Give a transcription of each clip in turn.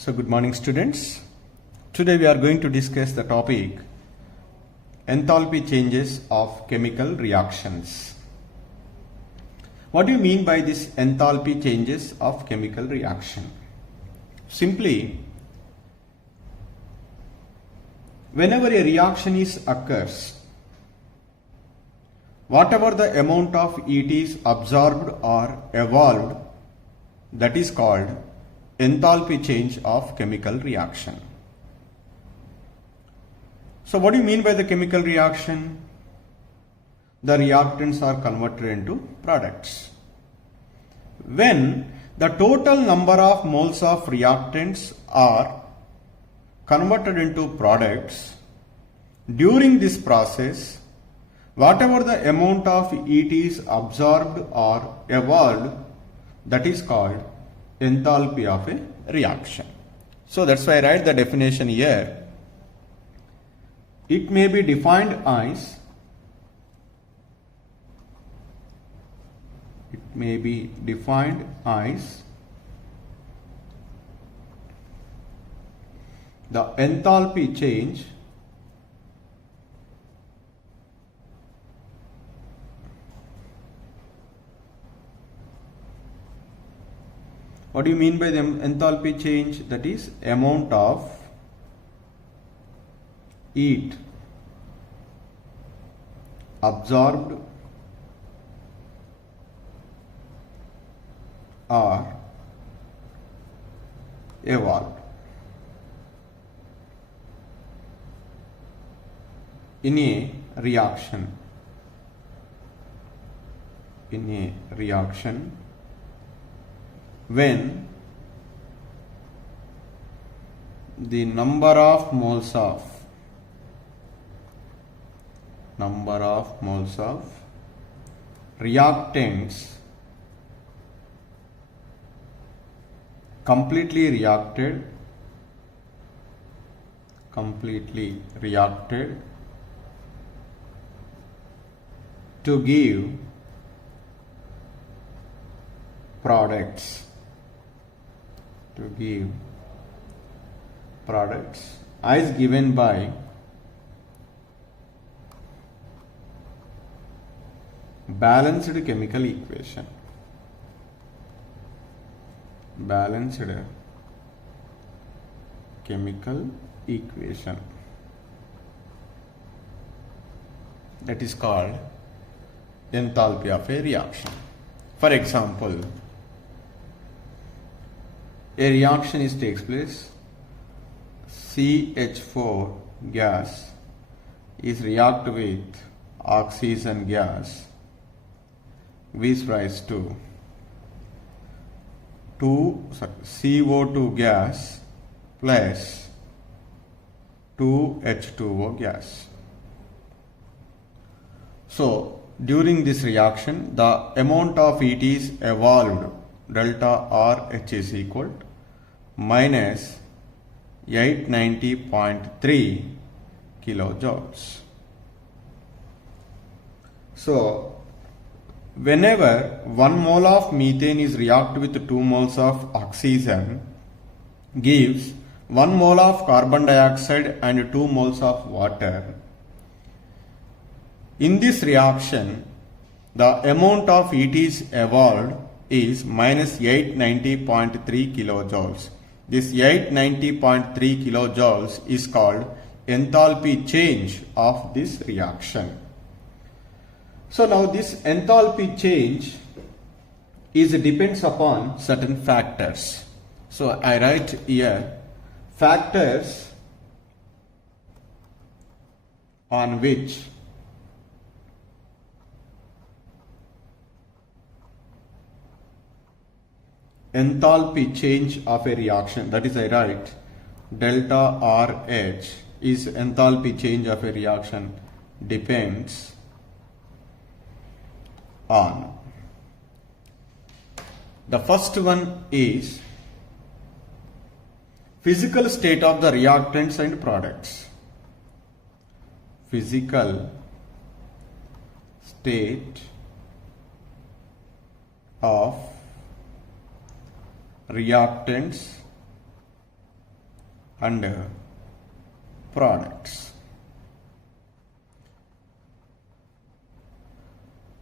So good morning students. Today we are going to discuss the topic enthalpy changes of chemical reactions. What do you mean by this enthalpy changes of chemical reaction? Simply, whenever a reaction occurs, whatever the amount of it is absorbed or evolved, that is called enthalpy change of chemical reaction. So what do you mean by the chemical reaction? The reactants are converted into products. When the total number of moles of reactants are converted into products, during this process, whatever the amount of it is absorbed or evolved, that is called enthalpy of a reaction. So that's why I write the definition here. It may be defined as the enthalpy change What do you mean by the enthalpy change? That is amount of heat absorbed or evolved in a reaction. When the number of moles of reactants completely reacted to give products as given by balanced chemical equation. That is called enthalpy of a reaction. For example, a reaction takes place. CH4 gas is react with oxygen gas, which rise to CO2 gas plus 2H2O gas. So during this reaction, the amount of it is evolved, delta RH is equal to minus 890.3 kilojoules. So whenever 1 mole of methane is react with 2 moles of oxygen, gives 1 mole of carbon dioxide and 2 moles of water. In this reaction, the amount of it is evolved is minus 890.3 kilojoules. This 890.3 kilojoules is called enthalpy change of this reaction. So now this enthalpy change depends upon certain factors. So I write here factors on which enthalpy change of a reaction, that is I write delta RH is enthalpy change of a reaction, depends on. The first one is physical state of the reactants and products. Physical state of reactants and products.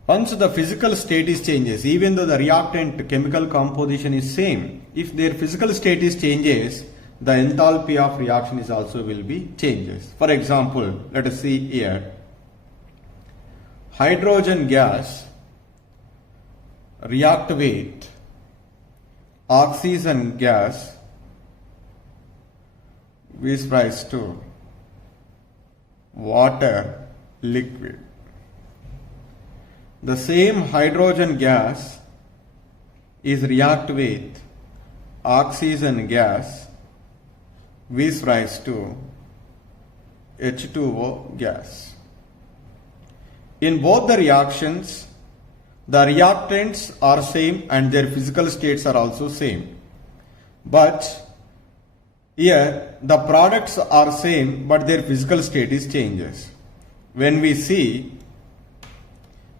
Once the physical state is changes, even though the reactant chemical composition is same, if their physical state is changes, the enthalpy of reaction is also will be changes. For example, let us see here, hydrogen gas react with oxygen gas gives rise to water liquid. The same hydrogen gas is react with oxygen gas gives rise to H2O gas. In both the reactions, the reactants are same and their physical states are also same. But here the products are same but their physical state is changes. When we see,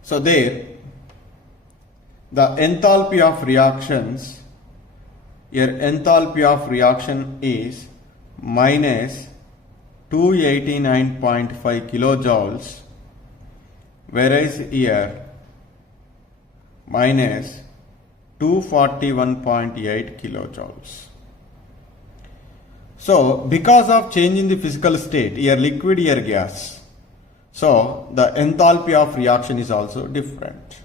so there the enthalpy of reactions, here enthalpy of reaction is minus 289.5 kilojoules, whereas here minus 241.8 kilojoules. So because of change in the physical state, here liquid, here gas, so the enthalpy of reaction is also different.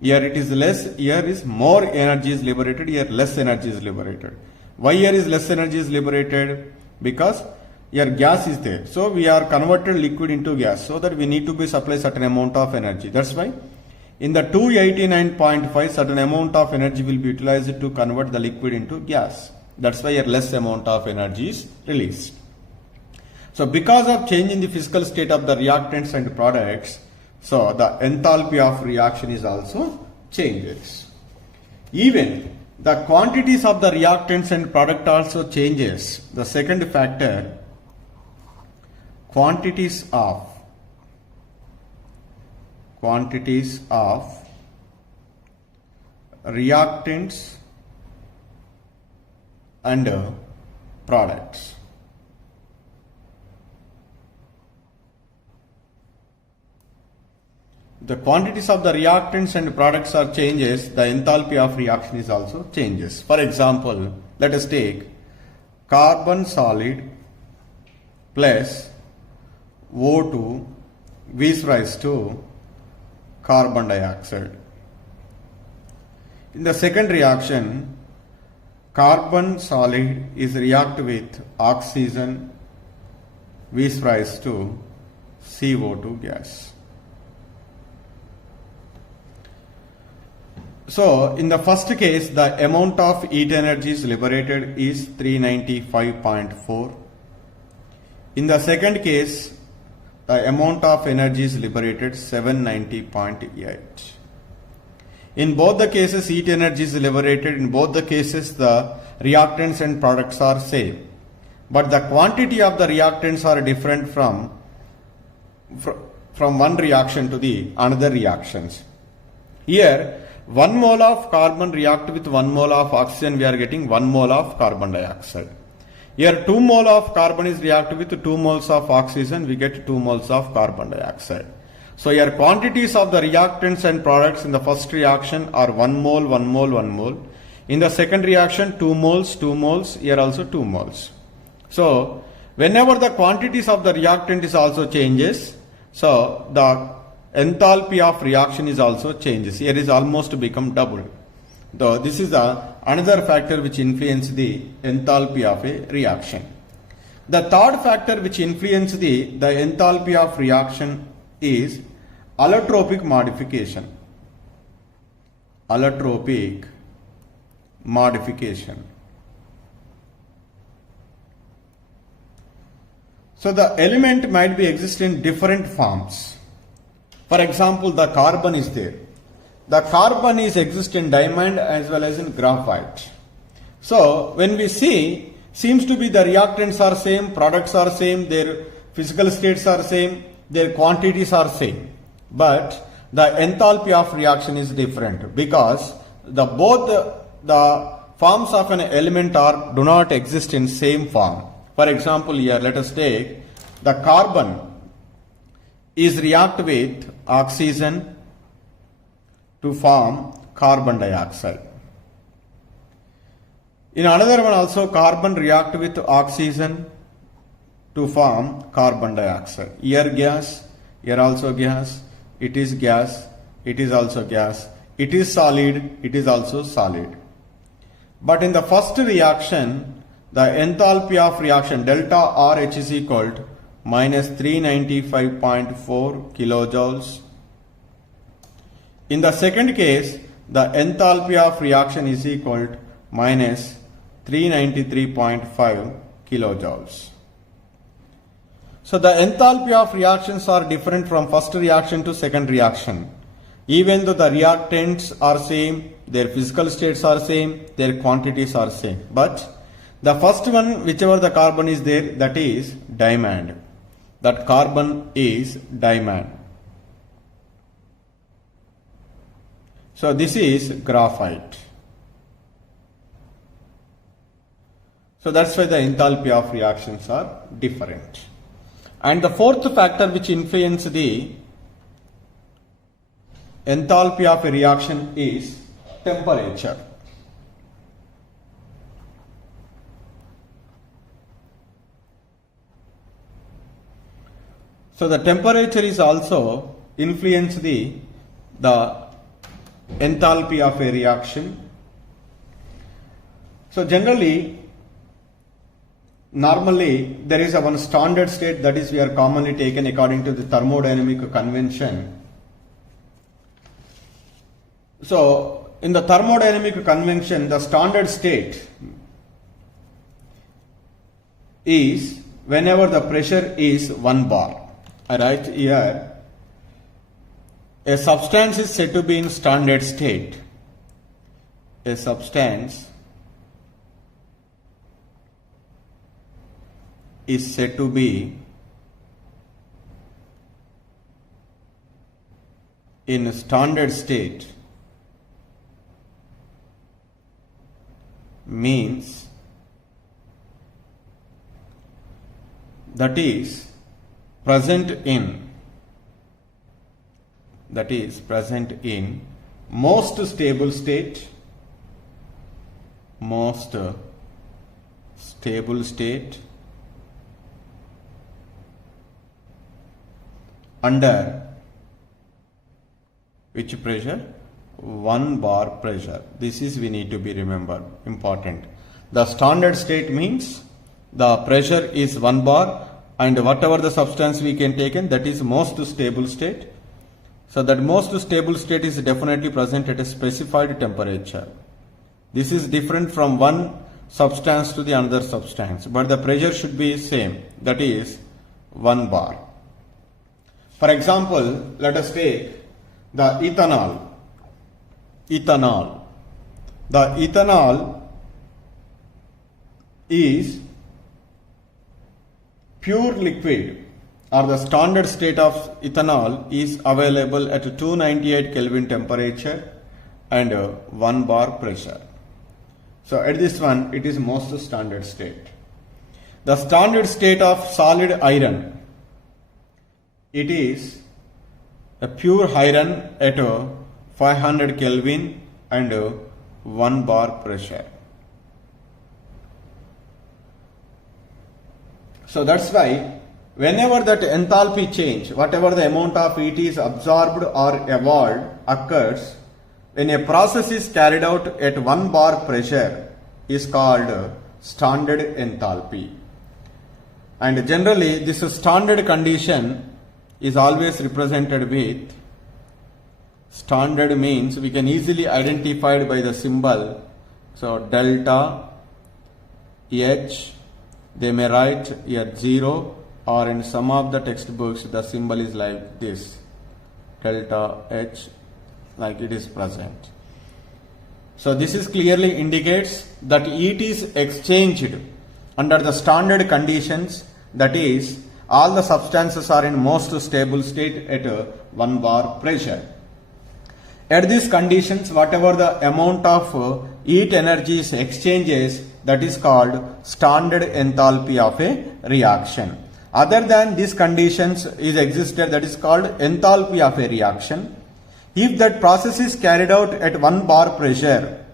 Here it is less, here is more energy is liberated, here less energy is liberated. Why here is less energy is liberated? Because here gas is there. So we are converted liquid into gas, so that we need to be supply certain amount of energy. That's why in the 289.5 certain amount of energy will be utilized to convert the liquid into gas. That's why here less amount of energy is released. So because of change in the physical state of the reactants and products, so the enthalpy of reaction is also changes. Even the quantities of the reactants and product also changes. The second factor, quantities of reactants and products. The quantities of the reactants and products are changes, the enthalpy of reaction is also changes. For example, let us take carbon solid plus O2 gives rise to carbon dioxide. In the second reaction, carbon solid is react with oxygen gives rise to CO2 gas. So in the first case, the amount of heat energy is liberated is 395.4. In the second case, the amount of energy is liberated 790.8. In both the cases, heat energy is liberated. In both the cases, the reactants and products are same. But the quantity of the reactants are different from one reaction to the another reactions. Here, 1 mole of carbon react with 1 mole of oxygen, we are getting 1 mole of carbon dioxide. Here 2 mole of carbon is react with 2 moles of oxygen, we get 2 moles of carbon dioxide. So here quantities of the reactants and products in the first reaction are 1 mole, 1 mole, 1 mole. In the second reaction 2 moles, 2 moles, here also 2 moles. So whenever the quantities of the reactant is also changes, so the enthalpy of reaction is also changes. Here is almost become double. Though this is another factor which influence the enthalpy of a reaction. The third factor which influence the enthalpy of reaction is allotropic modification. Allotropic modification. So the element might be exist in different forms. For example, the carbon is there. The carbon is exist in diamond as well as in graphite. So when we see, seems to be the reactants are same, products are same, their physical states are same, their quantities are same. But the enthalpy of reaction is different because both the forms of an element do not exist in same form. For example, here let us take the carbon is react with oxygen to form carbon dioxide. In another one also carbon react with oxygen to form carbon dioxide. Here gas, here also gas, it is gas, it is also gas, it is solid, it is also solid. But in the first reaction, the enthalpy of reaction delta RH is equal to minus 395.4 kilojoules. In the second case, the enthalpy of reaction is equal to minus 393.5 kilojoules. So the enthalpy of reactions are different from first reaction to second reaction. Even though the reactants are same, their physical states are same, their quantities are same. But the first one, whichever the carbon is there, that is diamond. That carbon is diamond. So this is graphite. So that's why the enthalpy of reactions are different. And the fourth factor which influences the enthalpy of a reaction is temperature. So the temperature is also influence the enthalpy of a reaction. So normally there is a one standard state, that is we are commonly taken according to the thermodynamic convention. So in the thermodynamic convention, the standard state is whenever the pressure is 1 bar. I write here, a substance is said to be in standard state. A substance is said to be in standard state means that is present in most stable state, under which pressure? 1 bar pressure. This is we need to be remembered, important. The standard state means the pressure is 1 bar and whatever the substance we can take in, that is most stable state. So that most stable state is definitely present at a specified temperature. This is different from one substance to the another substance, but the pressure should be same, that is 1 bar. For example, let us take the ethanol. The ethanol is pure liquid, or the standard state of ethanol is available at 298 Kelvin temperature and 1 bar pressure. So at this one, it is most standard state. The standard state of solid iron, it is a pure iron at 500 Kelvin and 1 bar pressure. So that's why whenever that enthalpy change, whatever the amount of heat is absorbed or evolved occurs, when a process is carried out at 1 bar pressure is called standard enthalpy. And generally this standard condition is always represented with, standard means we can easily identify it by the symbol. So delta H, they may write here 0, or in some of the textbooks the symbol is like this, delta H, like it is present. So this is clearly indicates that heat is exchanged under the standard conditions, that is all the substances are in most stable state at 1 bar pressure. At these conditions, whatever the amount of heat energy is exchanges that is called standard enthalpy of a reaction. Other than these conditions is existed, that is called enthalpy of a reaction. If that process is carried out at 1 bar pressure,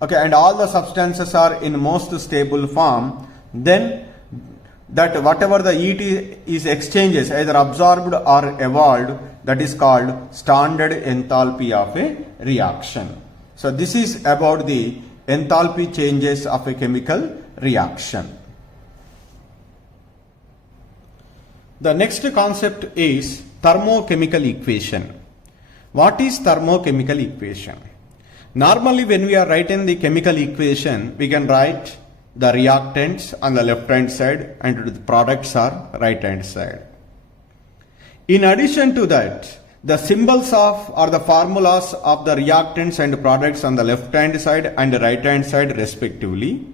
okay, and all the substances are in most stable form, then that whatever the heat is exchanges, either absorbed or evolved, that is called standard enthalpy of a reaction. So this is about the enthalpy changes of a chemical reaction. The next concept is thermochemical equation. What is thermochemical equation? Normally when we are writing the chemical equation, we can write the reactants on the left hand side and the products are right hand side. In addition to that, the symbols of or the formulas of the reactants and products on the left hand side and the right hand side respectively,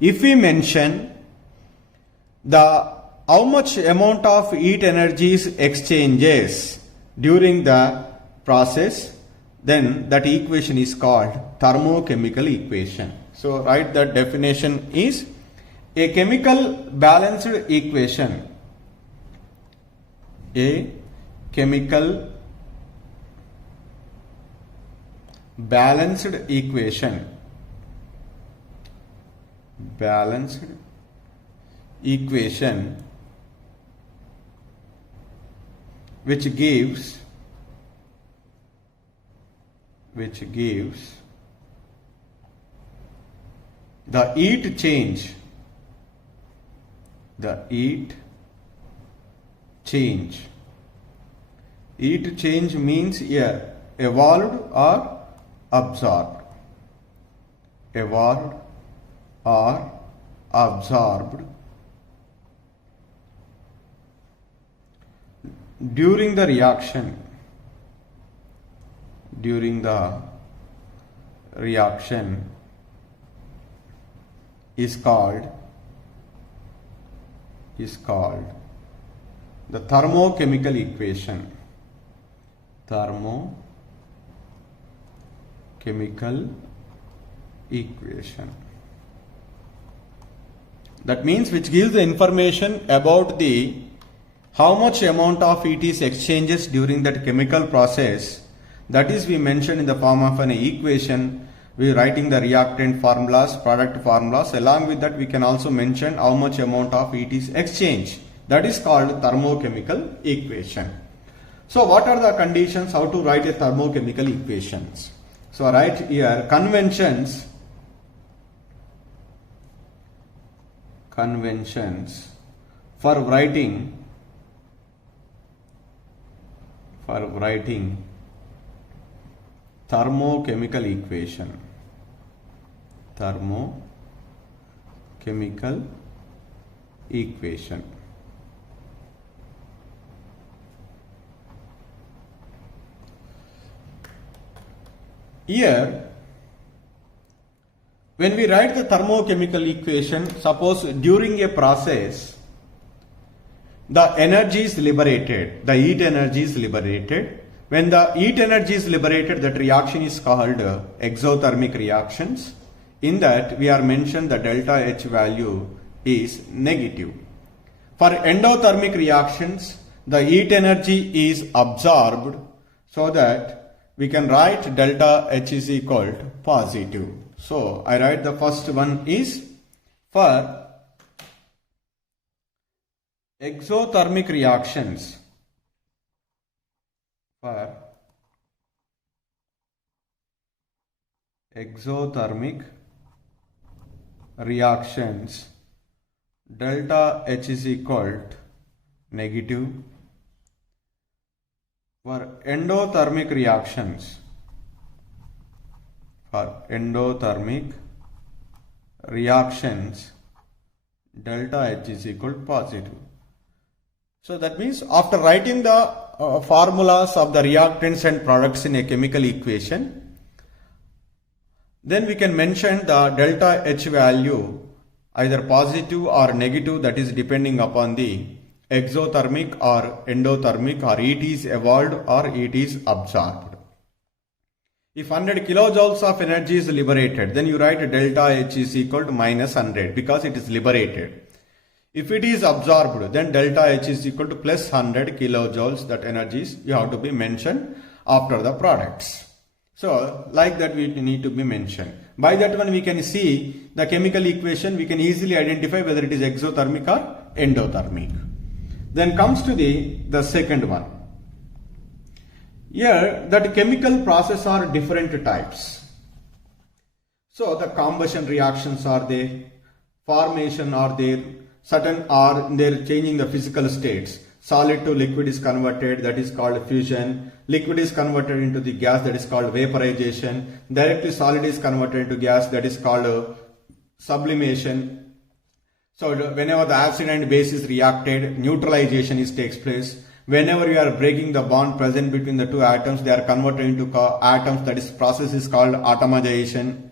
if we mention the how much amount of heat energies exchanges during the process, then that equation is called thermochemical equation. So write that definition is a chemical balanced equation. A chemical balanced equation. Balanced equation which gives the heat change, heat change means here evolved or absorbed, during the reaction is called the thermochemical equation. That means which gives the information about the how much amount of heat is exchanges during that chemical process. That is we mentioned in the form of an equation. We are writing the reactant formulas, product formulas. Along with that we can also mention how much amount of heat is exchanged. That is called thermochemical equation. So what are the conditions how to write a thermochemical equations? So write here conventions for writing thermochemical equation. Here, when we write the thermochemical equation, suppose during a process, the energy is liberated, the heat energy is liberated. When the heat energy is liberated, that reaction is called exothermic reactions. In that, we are mentioned the delta H value is negative. For endothermic reactions, the heat energy is absorbed, so that we can write delta H is equal to positive. So I write the first one is for exothermic reactions. For exothermic reactions, delta H is equal to negative. For endothermic reactions, delta H is equal to positive. So that means after writing the formulas of the reactants and products in a chemical equation, then we can mention the delta H value either positive or negative, that is depending upon the exothermic or endothermic, or it is evolved or it is absorbed. If 100 kilojoules of energy is liberated, then you write delta H is equal to minus 100 because it is liberated. If it is absorbed, then delta H is equal to plus 100 kilojoules. That energies you have to be mentioned after the products. So like that we need to be mentioned. By that one we can see the chemical equation, we can easily identify whether it is exothermic or endothermic. Then comes to the second one. Here that chemical process are different types. So the combustion reactions are there, formation are there, certain are there changing the physical states. Solid to liquid is converted, that is called fusion. Liquid is converted into the gas, that is called vaporization. Directly solid is converted into gas, that is called sublimation. So whenever the acid and base is reacted, neutralization takes place. Whenever you are breaking the bond present between the two atoms, they are converted into atoms, that is process is called atomization.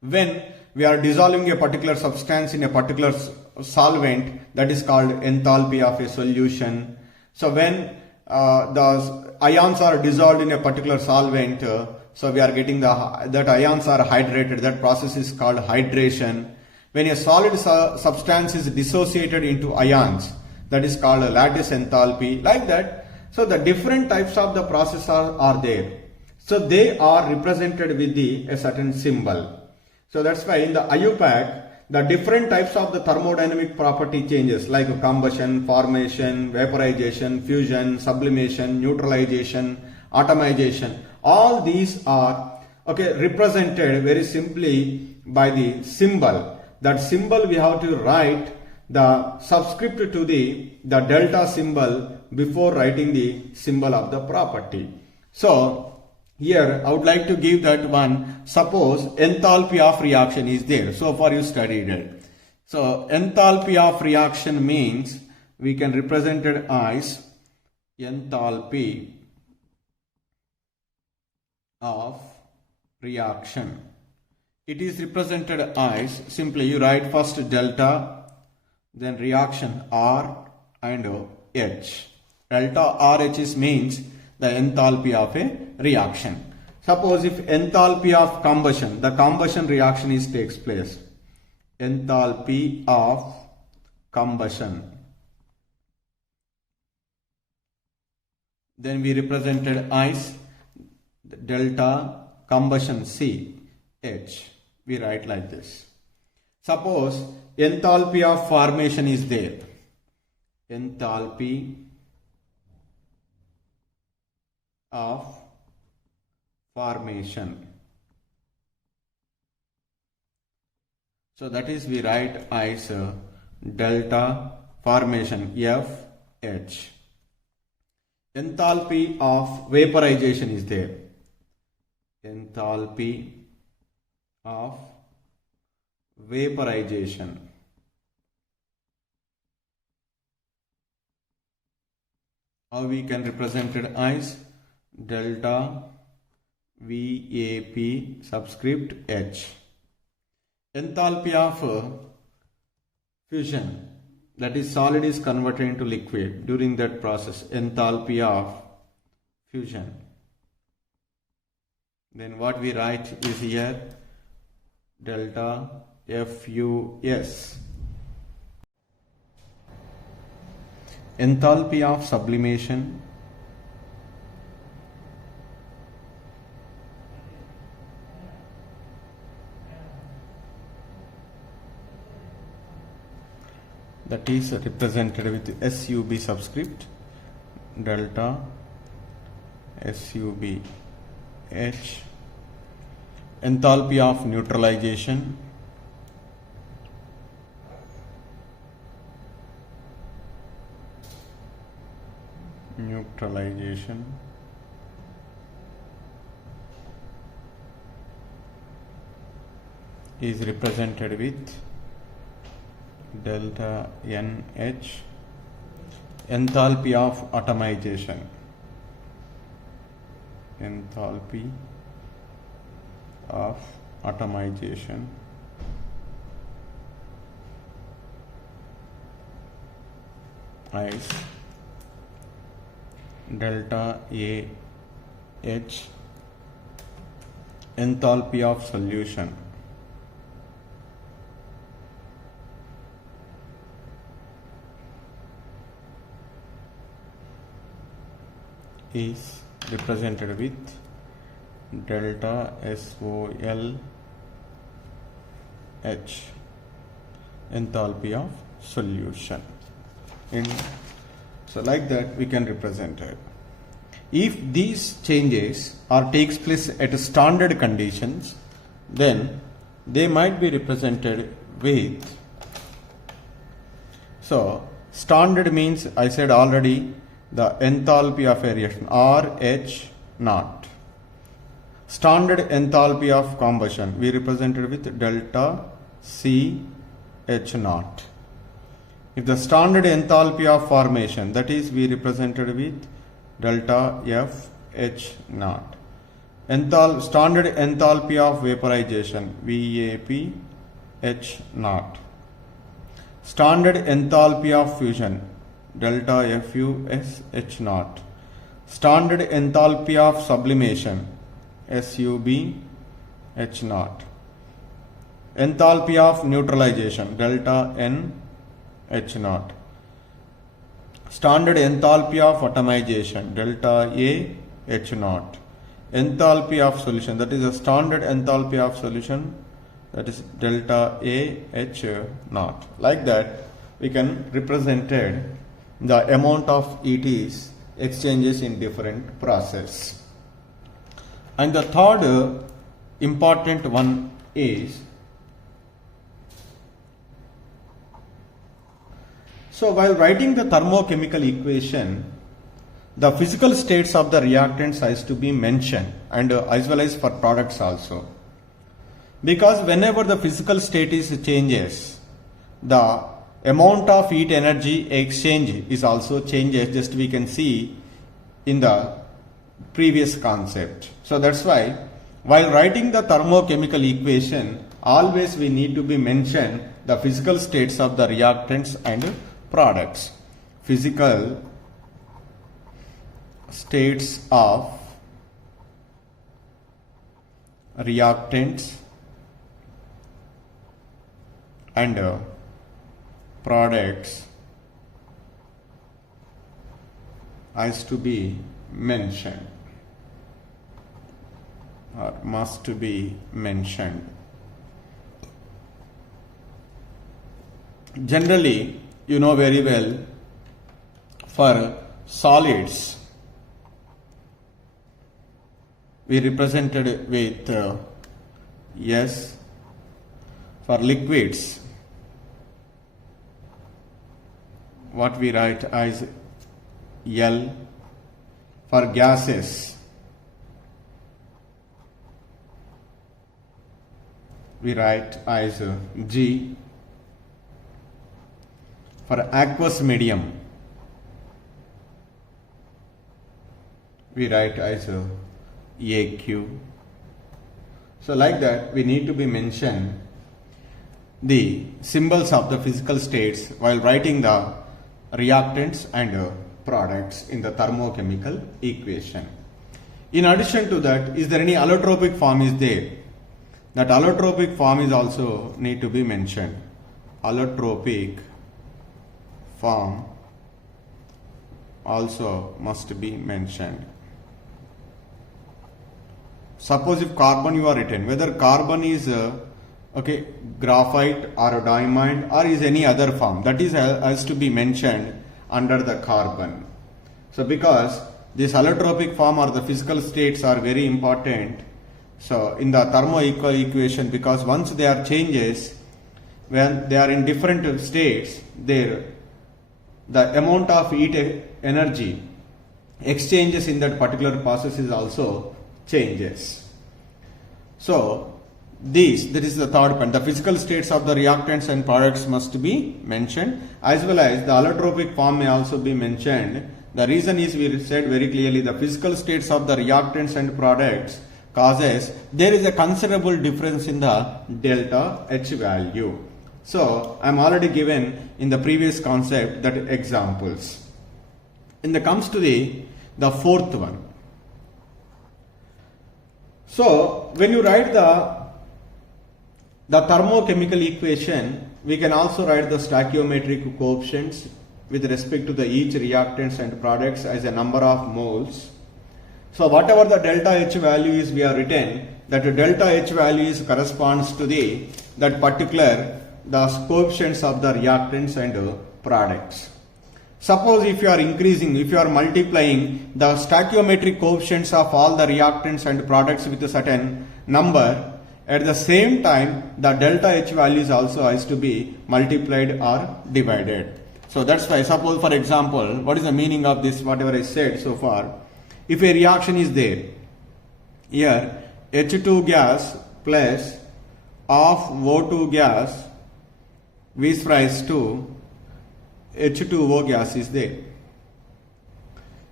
When we are dissolving a particular substance in a particular solvent, that is called enthalpy of a solution. So when the ions are dissolved in a particular solvent, so we are getting that ions are hydrated, that process is called hydration. When a solid substance is dissociated into ions, that is called lattice enthalpy, like that. So the different types of the process are there. So they are represented with a certain symbol. So that's why in the IUPAC, the different types of the thermodynamic property changes like combustion, formation, vaporization, fusion, sublimation, neutralization, atomization, all these are represented very simply by the symbol. That symbol we have to write the subscript to the delta symbol before writing the symbol of the property. So here I would like to give that one. Suppose enthalpy of reaction is there. So far you studied it. So enthalpy of reaction means we can represent it as enthalpy of reaction. It is represented as, simply you write first delta, then reaction R and H. Delta RH means the enthalpy of a reaction. Suppose if enthalpy of combustion, the combustion reaction takes place. Enthalpy of combustion. Then we represented as delta combustion C H. We write like this. Suppose enthalpy of formation is there. Enthalpy of formation. So that is we write as delta formation FH. Enthalpy of vaporization is there. Enthalpy of vaporization. How we can represent it as delta VAP subscript H. Enthalpy of fusion, that is solid is converted into liquid during that process. Enthalpy of fusion. Then what we write is here delta FUS. Enthalpy of sublimation. That is represented with SUB subscript, delta SUB H. Enthalpy of neutralization. Neutralization. Is represented with delta NH. Enthalpy of atomization. Enthalpy of atomization as delta AH. enthalpy of solution is represented with delta SOLH, enthalpy of solution. So like that we can represent it. If these changes or takes place at standard conditions, then they might be represented with, so standard means I said already the enthalpy of a reaction RH naught. Standard enthalpy of combustion we represented with delta CH naught. If the standard enthalpy of formation, that is we represented with delta FH naught. Standard enthalpy of vaporization VAP H Standard enthalpy of fusion delta FUS H Standard enthalpy of sublimation SUB H Enthalpy of neutralization delta N H Standard enthalpy of atomization delta A H Enthalpy of solution, that is a standard enthalpy of solution, that is delta A H Like that we can represent the amount of ETs exchanges in different process. And the third important one is, so while writing the thermochemical equation, the physical states of the reactants has to be mentioned, and as well as for products also. Because whenever the physical state is changes, the amount of heat energy exchange is also changes, just we can see in the previous concept. So that's why while writing the thermochemical equation, always we need to be mention the physical states of the reactants and products. Physical states of reactants and products has to be mentioned or must to be mentioned. Generally, you know very well, for solids we represented with S. For liquids, what we write as L. For gases, we write as G. For aqueous medium, we write as AQ. So like that we need to be mention the symbols of the physical states while writing the reactants and products in the thermochemical equation. In addition to that, is there any allotropic form is there? That allotropic form is also need to be mentioned. Allotropic form also must be mentioned. Suppose if carbon you are written, whether carbon is graphite or diamond or is any other form, that is has to be mentioned under the carbon. So because this allotropic form or the physical states are very important, so in the thermoequal equation, because once they are changes, when they are in different states, the amount of heat energy exchanges in that particular process is also changes. So that is the third point. The physical states of the reactants and products must be mentioned, as well as the allotropic form may also be mentioned. The reason is, we said very clearly, the physical states of the reactants and products causes there is a considerable difference in the delta H value. So I am already given in the previous concept that examples. And comes to the fourth one. So when you write the thermochemical equation, we can also write the stoichiometric coefficients with respect to the each reactants and products as a number of moles. So whatever the delta H value is we have written, that delta H value is corresponds to that particular the coefficients of the reactants and products. Suppose if you are increasing, if you are multiplying the stoichiometric coefficients of all the reactants and products with a certain number, at the same time the delta H values also has to be multiplied or divided. So that's why, suppose for example, what is the meaning of this, whatever I said so far? If a reaction is there, here H2 gas plus of O2 gas is rise to H2O gas is there.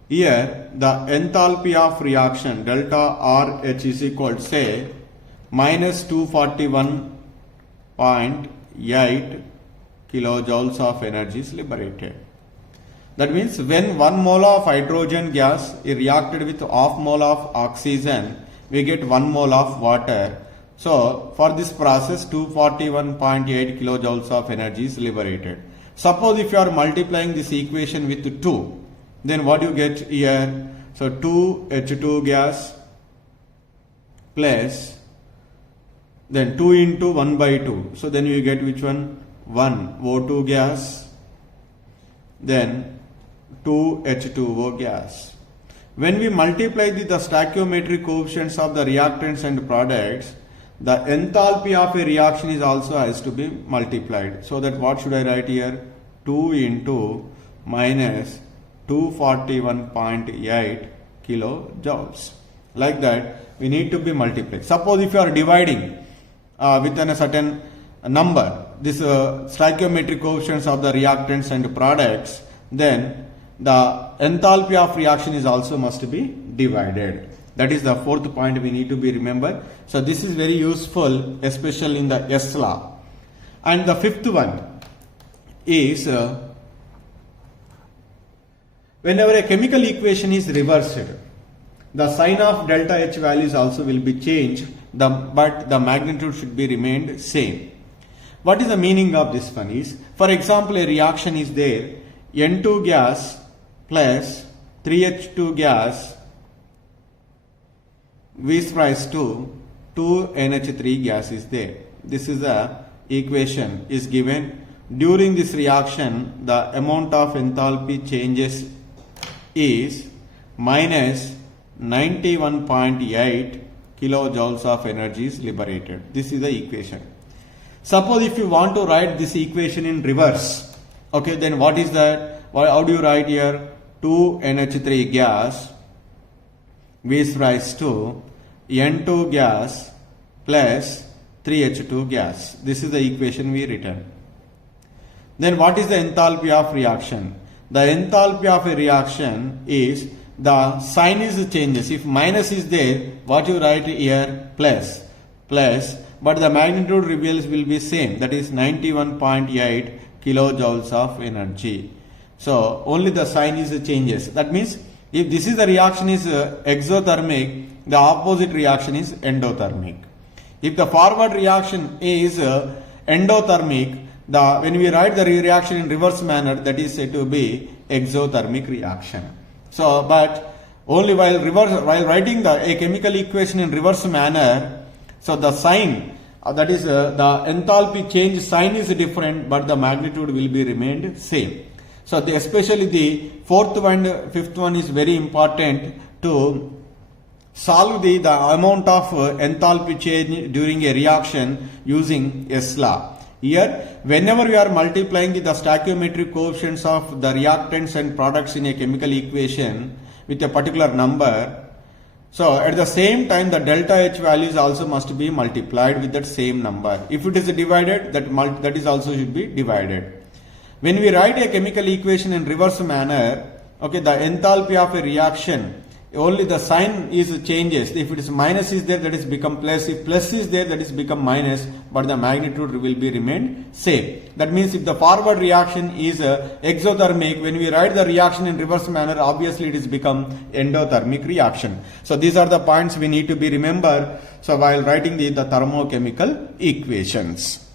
Here the enthalpy of reaction delta RH is equal to say minus 241.8 kilojoules of energy is liberated. That means when 1 mole of hydrogen gas is reacted with half mole of oxygen, we get 1 mole of water. So for this process 241.8 kilojoules of energy is liberated. Suppose if you are multiplying this equation with 2, then what you get here? So 2 H2 gas plus then 2 into 1 by 2. So then you get which one? 1 O2 gas, then 2 H2O gas. When we multiply the stoichiometric coefficients of the reactants and products, the enthalpy of a reaction is also has to be multiplied. So that what should I write here? 2 into minus 241.8 kilojoules. Like that, we need to be multiplied. Suppose if you are dividing within a certain number, this stoichiometric coefficients of the reactants and products, then the enthalpy of reaction is also must be divided. That is the fourth point we need to be remembered. So this is very useful, especially in the S law. And the fifth one is whenever a chemical equation is reversed, the sign of delta H values also will be changed, but the magnitude should be remained same. What is the meaning of this one is, for example, a reaction is there, N2 gas plus 3H2 gas is rise to 2NH3 gas is there. This is the equation is given. During this reaction, the amount of enthalpy changes is minus 91.8 kilojoules of energy is liberated. This is the equation. Suppose if you want to write this equation in reverse, okay, then what is that? How do you write here? 2NH3 gas is rise to N2 gas plus 3H2 gas. This is the equation we written. Then what is the enthalpy of reaction? The enthalpy of a reaction is the sign is changes. If minus is there, what you write here? Plus, but the magnitude reveals will be same. That is 91.8 kilojoules of energy. So only the sign is changes. That means if this is the reaction is exothermic, the opposite reaction is endothermic. If the forward reaction is endothermic, when we write the reaction in reverse manner, that is said to be exothermic reaction. So, but only while writing a chemical equation in reverse manner, so the sign, that is the enthalpy change sign is different, but the magnitude will be remained same. So especially the fourth and fifth one is very important to solve the amount of enthalpy change during a reaction using S law. Here, whenever we are multiplying the stoichiometric coefficients of the reactants and products in a chemical equation with a particular number, so at the same time the delta H values also must be multiplied with that same number. If it is divided, that is also should be divided. When we write a chemical equation in reverse manner, okay, the enthalpy of a reaction only the sign is changes. If it is minus is there, that is become plus. If plus is there, that is become minus, but the magnitude will be remained same. That means if the forward reaction is exothermic, when we write the reaction in reverse manner, obviously it is become endothermic reaction. So these are the points we need to be remember. So while writing the thermochemical equations.